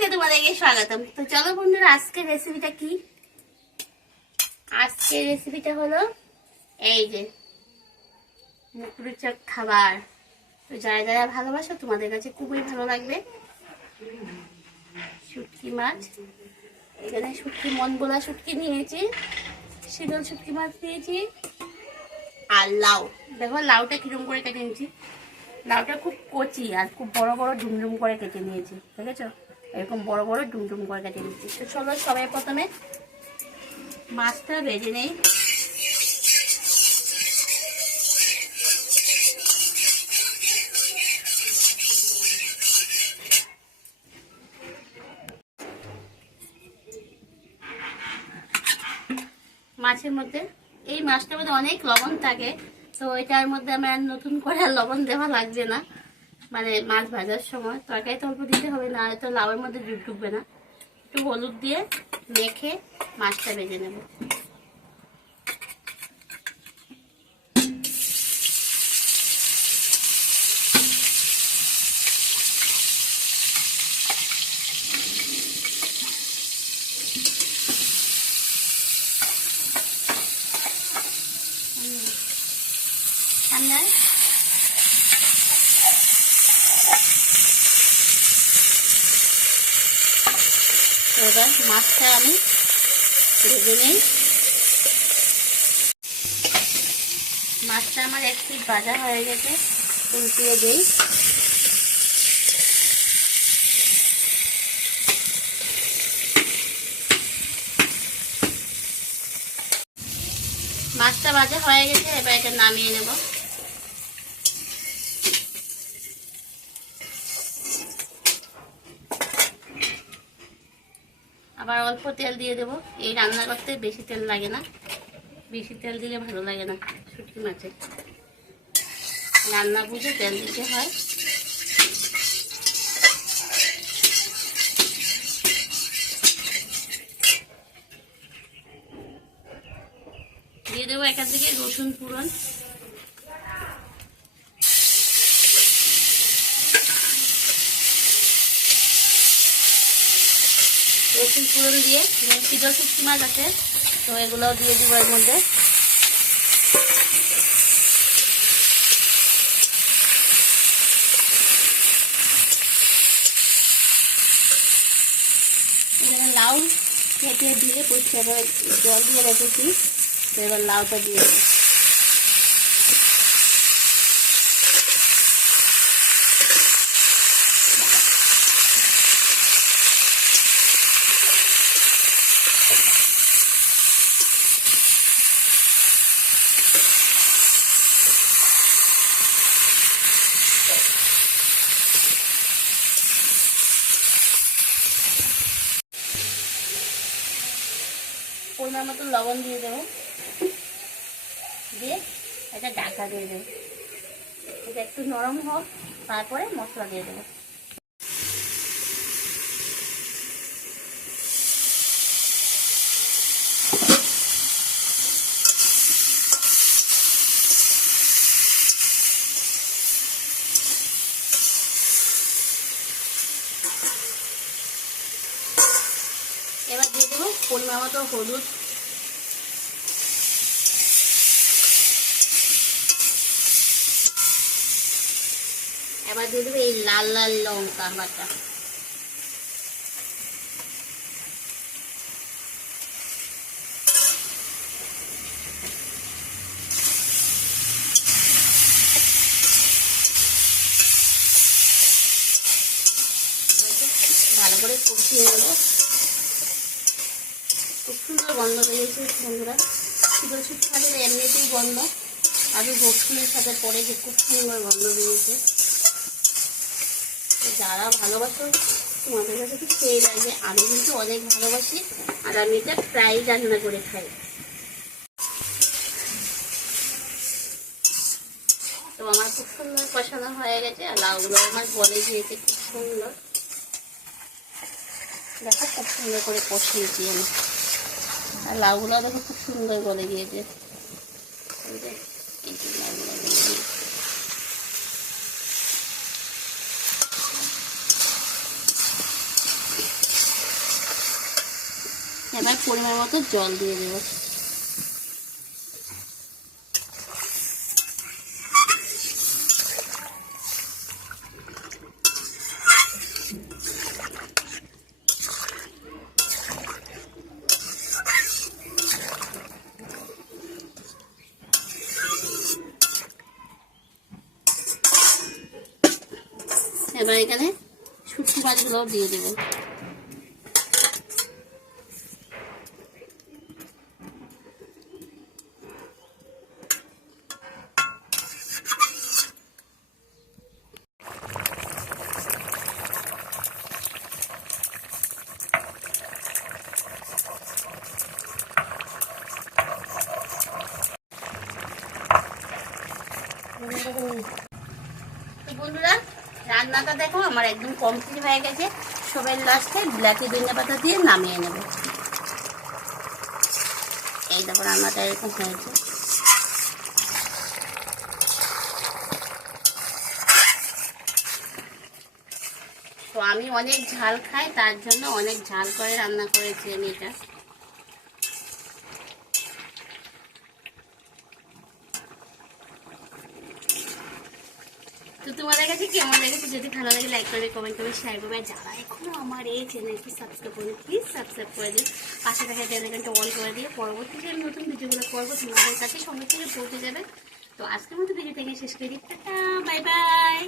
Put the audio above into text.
থেকে তোমাদেরকে স্বাগতম। তো চলো বন্ধুরা, আজকের রেসিপিটা কি? আজকের রেসিপিটা হলো এই যে মুখরোচক খাবার। তো যারা যারা ভালোবাসো তোমাদের কাছে খুবই ভালো লাগবে। শুটকি মাছ, এখানে শুটকি মন বলা শুটকি নিয়েছি, শীতল শুটকি মাছ নিয়েছি, আর লাউ। দেখো লাউটা কিরম করে কেটে নিয়েছি। লাউটা খুব কচি আর খুব বড় বড় ডুমডুম করে কেটে নিয়েছি, ঠিক আছে? এরকম বড় বড় ডুমডুম করে কেটে নিয়েছি। তো চলো সবাই প্রথমে মাছটা ভেজে নেই। মাছের মধ্যে এই মাছটার মধ্যে অনেক লবণ থাকে, তো এটার মধ্যে আমার নতুন করে আর লবণ দেওয়া লাগবে না। মানে মাছ ভাজার সময় তরকারিতে অল্প দিতে হবে, না তো লাউয়ের মধ্যে ঢুকবে না। একটু হলুদ দিয়ে মেখে মাছটা ভেজে নেব। এবার মাছটা আমি ভেজে নিই। মাছটা আমার এক পিঠ ভাজা হয়ে গেছে, উল্টিয়ে দিই। মাছটা ভাজা হয়ে গেছে, এবার এটা নামিয়ে নেব। আবার অল্প তেল দিয়ে দেবো। এই রান্না করতে বেশি তেল লাগে না, বেশি তেল দিলে ভালো লাগে না। শুটকি মাছে রান্না বুঝে তেল দিতে হয়। দিয়ে দেবো এখান থেকে রসুন ফোড়ন। রসুন ফোড়ন দিয়ে শীতল শুটকি মাছ আছে, তো এগুলোও দিয়ে দিব এর মধ্যে। এখানে লাউ কেটে দিয়ে পরিষ্কার করে জল দিয়ে রেখেছি, তো এবার লাউটা দিয়ে দেবো। পরিমাণ মতো লবণ দিয়ে দেবো, দিয়ে এটা ঢাকা দিয়ে দেবো। এটা একটু নরম হোক, তারপরে মশলা দিয়ে দেবো। এবার দিয়ে দেবো পরিমাণ মতো হলুদ, এবার দিয়ে দেবো এই লাল লাল লঙ্কা বাটা। ভালো করে কষিয়ে নেব। খুব সুন্দর গন্ধ বেরিয়েছে বন্ধুরা। শীতল শুটকি মাছের এমনিতেই গন্ধ, আলু রসুনের সাথে পরে যে খুব সুন্দর গন্ধ বেরিয়েছে। যারা ভালোবাসো তোমাদের কাছে কি খেয়ে লাগবে। আমি কিন্তু অনেক ভালোবাসি, আর আমি এটা প্রায় রান্না করে খাই। তো আমার খুব সুন্দর কষানো হয়ে গেছে, আর লাউগুলো আমার বলে দিয়েছে খুব সুন্দর। দেখো খুব সুন্দর করে কষিয়েছি আমি, আর লাউগুলো দেখো খুব সুন্দর গলে গিয়েছে। এবার পরিমাণ মতো জল দিয়ে দেবো। এবার এখানে শুটকি মাছগুলো দিয়ে দেবো। তো বন্ধুরা, রান্নাটা দেখো আমার একদম কমপ্লিট হয়ে গেছে। সবাই লাস্টে বিলাতি ধনিয়া পাতা দিয়ে নামিয়ে নেব। এই দেখো রান্নাটা এরকম হয়েছে। তো আমি অনেক ঝাল খাই, তার জন্য অনেক ঝাল করে রান্না করেছি আমি এটা। তো তোমাদের কাছে কেমন লেগেছে? যদি ভালো লাগে লাইক করবে, কমেন্ট করবে, শেয়ার করবে। যারা এখনো আমার এই চ্যানেলটি সাবস্ক্রাইব করবে প্লিজ সাবস্ক্রাইব করে দিন। পাশে থাকা বেল আইকনটা অন করে দিয়ে পরবর্তী যে আমি নতুন ভিডিওগুলো করবো তোমাদের কাছে সঙ্গে থেকে পৌঁছে যাবে। তো আজকের মতো ভিডিও থেকে শেষ করে দিই। Tata, bye bye.